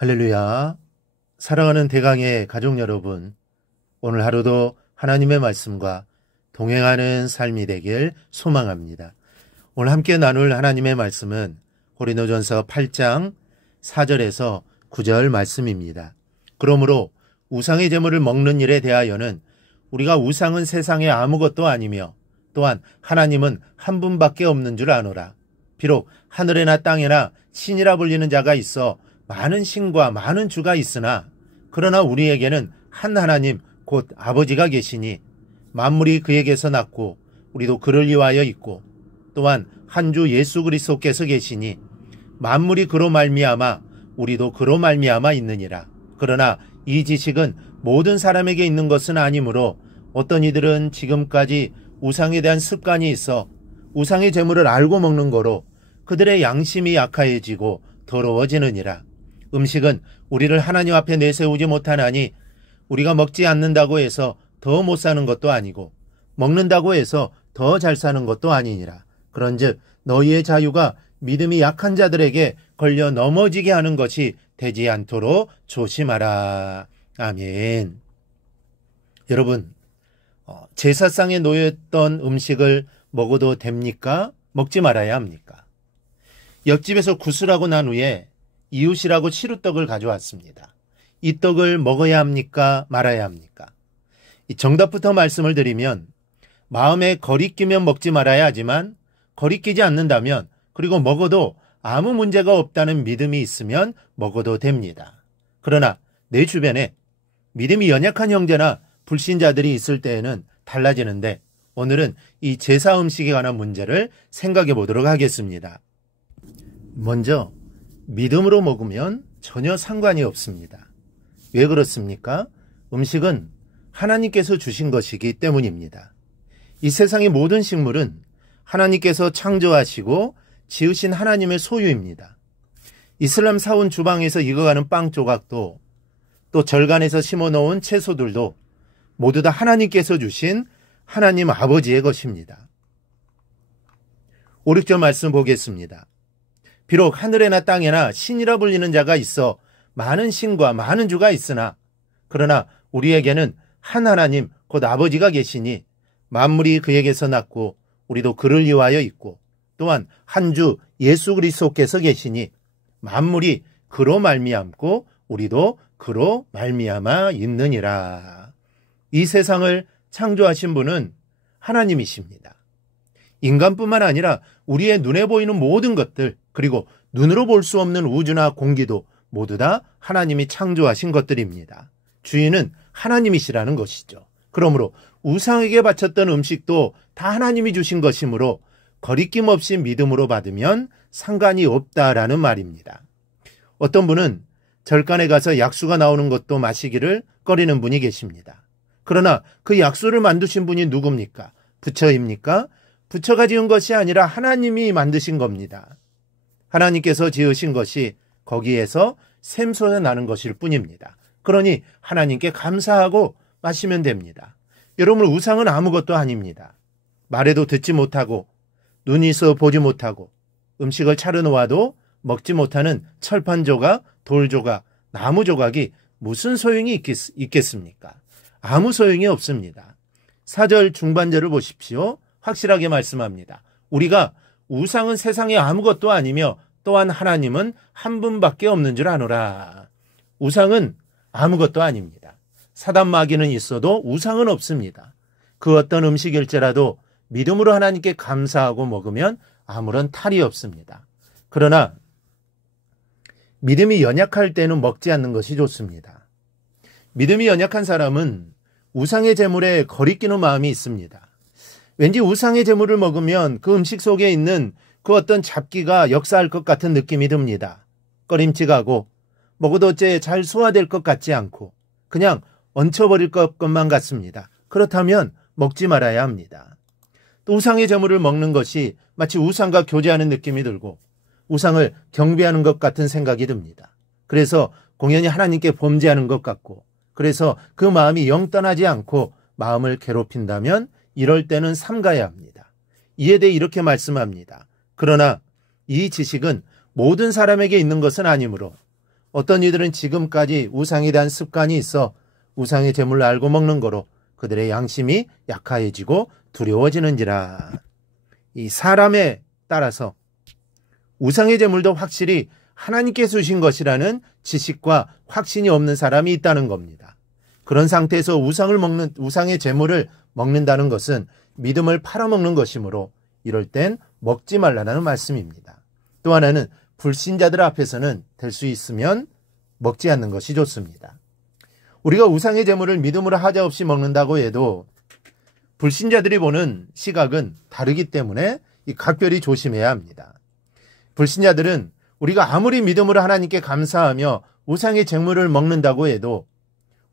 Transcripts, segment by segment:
할렐루야. 사랑하는 대강의 가족 여러분, 오늘 하루도 하나님의 말씀과 동행하는 삶이 되길 소망합니다. 오늘 함께 나눌 하나님의 말씀은 고린도전서 8장 4절에서 9절 말씀입니다. 그러므로 우상의 제물을 먹는 일에 대하여는 우리가 우상은 세상에 아무것도 아니며 또한 하나님은 한 분밖에 없는 줄 아노라. 비록 하늘에나 땅에나 신이라 불리는 자가 있어 많은 신과 많은 주가 있으나 그러나 우리에게는 한 하나님 곧 아버지가 계시니 만물이 그에게서 났고 우리도 그를 위하여 있고 또한 한 주 예수 그리스도께서 계시니 만물이 그로 말미암아 우리도 그로 말미암아 있느니라. 그러나 이 지식은 모든 사람에게 있는 것은 아니므로 어떤 이들은 지금까지 우상에 대한 습관이 있어 우상의 제물을 알고 먹는 거로 그들의 양심이 약해지고 더러워지느니라. 음식은 우리를 하나님 앞에 내세우지 못하나니 우리가 먹지 않는다고 해서 더 못 사는 것도 아니고 먹는다고 해서 더 잘 사는 것도 아니니라. 그런즉 너희의 자유가 믿음이 약한 자들에게 걸려 넘어지게 하는 것이 되지 않도록 조심하라. 아멘. 여러분, 제사상에 놓였던 음식을 먹어도 됩니까? 먹지 말아야 합니까? 옆집에서 구슬하고 난 후에 이웃이라고 시루떡을 가져왔습니다. 이 떡을 먹어야 합니까? 말아야 합니까? 이 정답부터 말씀을 드리면 마음에 거리끼면 먹지 말아야 하지만 거리끼지 않는다면 그리고 먹어도 아무 문제가 없다는 믿음이 있으면 먹어도 됩니다. 그러나 내 주변에 믿음이 연약한 형제나 불신자들이 있을 때에는 달라지는데 오늘은 이 제사 음식에 관한 문제를 생각해 보도록 하겠습니다. 먼저 믿음으로 먹으면 전혀 상관이 없습니다. 왜 그렇습니까? 음식은 하나님께서 주신 것이기 때문입니다. 이 세상의 모든 식물은 하나님께서 창조하시고 지으신 하나님의 소유입니다. 이슬람 사원 주방에서 익어가는 빵 조각도 또 절간에서 심어놓은 채소들도 모두 다 하나님께서 주신 하나님 아버지의 것입니다. 5, 6절 말씀 보겠습니다. 비록 하늘에나 땅에나 신이라 불리는 자가 있어 많은 신과 많은 주가 있으나 그러나 우리에게는 한 하나님 곧 아버지가 계시니 만물이 그에게서 났고 우리도 그를 위하여 있고 또한 한 주 예수 그리스도께서 계시니 만물이 그로 말미암고 우리도 그로 말미암아 있느니라. 이 세상을 창조하신 분은 하나님이십니다. 인간뿐만 아니라 우리의 눈에 보이는 모든 것들 그리고 눈으로 볼 수 없는 우주나 공기도 모두 다 하나님이 창조하신 것들입니다. 주인은 하나님이시라는 것이죠. 그러므로 우상에게 바쳤던 음식도 다 하나님이 주신 것이므로 거리낌 없이 믿음으로 받으면 상관이 없다라는 말입니다. 어떤 분은 절간에 가서 약수가 나오는 것도 마시기를 꺼리는 분이 계십니다. 그러나 그 약수를 만드신 분이 누굽니까? 부처입니까? 부처가 지은 것이 아니라 하나님이 만드신 겁니다. 하나님께서 지으신 것이 거기에서 샘솟아 나는 것일 뿐입니다. 그러니 하나님께 감사하고 마시면 됩니다. 여러분, 우상은 아무것도 아닙니다. 말해도 듣지 못하고 눈이 있어 보지 못하고 음식을 차려놓아도 먹지 못하는 철판 조각, 돌 조각, 나무 조각이 무슨 소용이 있겠습니까? 아무 소용이 없습니다. 4절 중반절을 보십시오. 확실하게 말씀합니다. 우리가 우상은 세상에 아무것도 아니며 또한 하나님은 한 분밖에 없는 줄 아노라. 우상은 아무것도 아닙니다. 사단 마귀는 있어도 우상은 없습니다. 그 어떤 음식일지라도 믿음으로 하나님께 감사하고 먹으면 아무런 탈이 없습니다. 그러나 믿음이 연약할 때는 먹지 않는 것이 좋습니다. 믿음이 연약한 사람은 우상의 제물에 거리끼는 마음이 있습니다. 왠지 우상의 제물을 먹으면 그 음식 속에 있는 그 어떤 잡기가 역사할 것 같은 느낌이 듭니다. 꺼림칙하고 먹어도 어째 잘 소화될 것 같지 않고 그냥 얹혀버릴 것만 같습니다. 그렇다면 먹지 말아야 합니다. 또 우상의 제물을 먹는 것이 마치 우상과 교제하는 느낌이 들고 우상을 경배하는 것 같은 생각이 듭니다. 그래서 공연히 하나님께 범죄하는 것 같고 그래서 그 마음이 영 떠나지 않고 마음을 괴롭힌다면 이럴 때는 삼가야 합니다. 이에 대해 이렇게 말씀합니다. 그러나 이 지식은 모든 사람에게 있는 것은 아니므로 어떤 이들은 지금까지 우상에 대한 습관이 있어 우상의 제물을 알고 먹는 거로 그들의 양심이 약화해지고 두려워지는지라. 이 사람에 따라서 우상의 제물도 확실히 하나님께서 주신 것이라는 지식과 확신이 없는 사람이 있다는 겁니다. 그런 상태에서 우상의 제물을 먹는다는 것은 믿음을 팔아먹는 것이므로 이럴 땐 먹지 말라는 말씀입니다. 또 하나는 불신자들 앞에서는 될 수 있으면 먹지 않는 것이 좋습니다. 우리가 우상의 제물을 믿음으로 하자없이 먹는다고 해도 불신자들이 보는 시각은 다르기 때문에 각별히 조심해야 합니다. 불신자들은 우리가 아무리 믿음으로 하나님께 감사하며 우상의 제물을 먹는다고 해도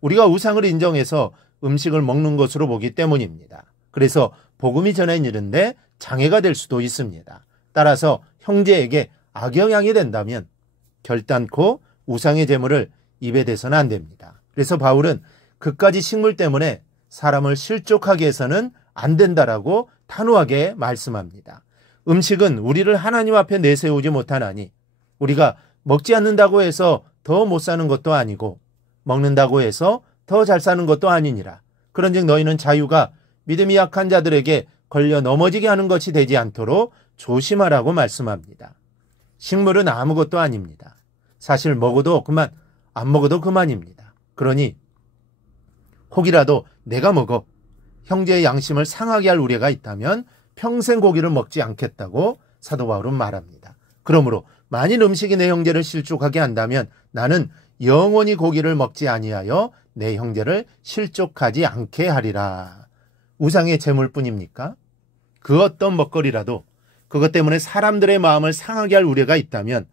우리가 우상을 인정해서 음식을 먹는 것으로 보기 때문입니다. 그래서 복음이 전해지는데 장애가 될 수도 있습니다. 따라서 형제에게 악영향이 된다면 결단코 우상의 제물을 입에 대서는 안 됩니다. 그래서 바울은 그까지 식물 때문에 사람을 실족하게 해서는 안 된다라고 단호하게 말씀합니다. 음식은 우리를 하나님 앞에 내세우지 못하나니 우리가 먹지 않는다고 해서 더 못 사는 것도 아니고 먹는다고 해서 더 잘 사는 것도 아니니라. 그런즉 너희는 자유가 믿음이 약한 자들에게 걸려 넘어지게 하는 것이 되지 않도록 조심하라고 말씀합니다. 식물은 아무것도 아닙니다. 사실 먹어도 그만, 안 먹어도 그만입니다. 그러니 혹이라도 내가 먹어 형제의 양심을 상하게 할 우려가 있다면 평생 고기를 먹지 않겠다고 사도 바울은 말합니다. 그러므로 만일 음식이 내 형제를 실족하게 한다면 나는 영원히 고기를 먹지 아니하여 내 형제를 실족하지 않게 하리라. 우상의 제물뿐입니까? 그 어떤 먹거리라도 그것 때문에 사람들의 마음을 상하게 할 우려가 있다면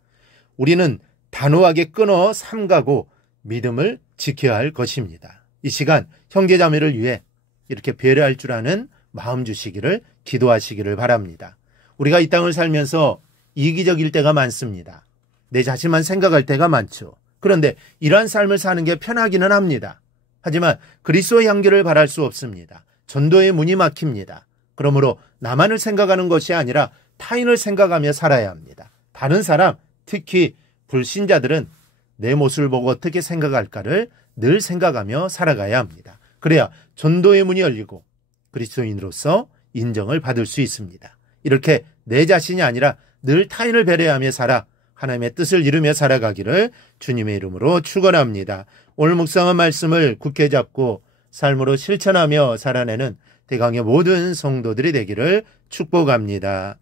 우리는 단호하게 끊어 삼가고 믿음을 지켜야 할 것입니다. 이 시간 형제자매를 위해 이렇게 배려할 줄 아는 마음 주시기를 기도하시기를 바랍니다. 우리가 이 땅을 살면서 이기적일 때가 많습니다. 내 자신만 생각할 때가 많죠. 그런데 이러한 삶을 사는 게 편하기는 합니다. 하지만 그리스도의 향기를 바랄 수 없습니다. 전도의 문이 막힙니다. 그러므로 나만을 생각하는 것이 아니라 타인을 생각하며 살아야 합니다. 다른 사람, 특히 불신자들은 내 모습을 보고 어떻게 생각할까를 늘 생각하며 살아가야 합니다. 그래야 전도의 문이 열리고 그리스도인으로서 인정을 받을 수 있습니다. 이렇게 내 자신이 아니라 늘 타인을 배려하며 살아 하나님의 뜻을 이루며 살아가기를 주님의 이름으로 축원합니다. 오늘 묵상한 말씀을 굳게 잡고 삶으로 실천하며 살아내는 대강의 모든 성도들이 되기를 축복합니다.